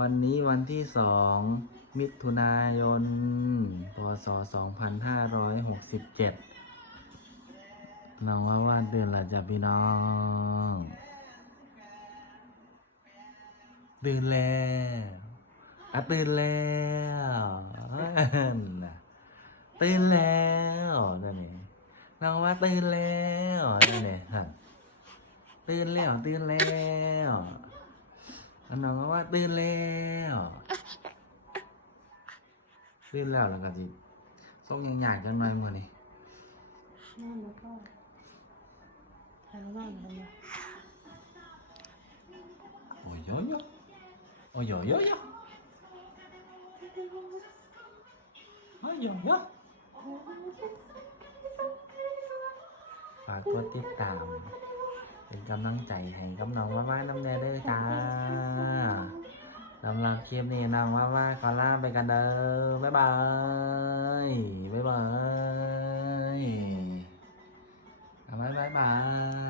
วันนี้วันที่สองมิถุนายน พศ 2567 น้องว่าว่าเดือนละจ้ะพี่น้อง ตื่นแล้วอะตื่นแล้วตื่นแล้วนั่นเองน้องว่าตื่นแล้วนั่นเองตื่นแล้วตื่นแล้วอะน้องว่าว่า ตื่นแล้วตื่นแล้วแล้วก็สิส่งยังอยากกันหน่อยมื้อนี้นอนแล้วก็ทานว่างแล้วเนี่ย Oj, oj, oj. Oj, oj, oj. Oj, oj, oj. ฝากกดติดตาม เป็นกำลังใจให้กับน้องว่าว่าน้ำแน่ด้วยจ้า สำหรับคลิปนี้น้องว่าว่าขอลาไปกันเด้อบ๊ายบาย บ๊ายบายเอาไว้บ๊ายบาย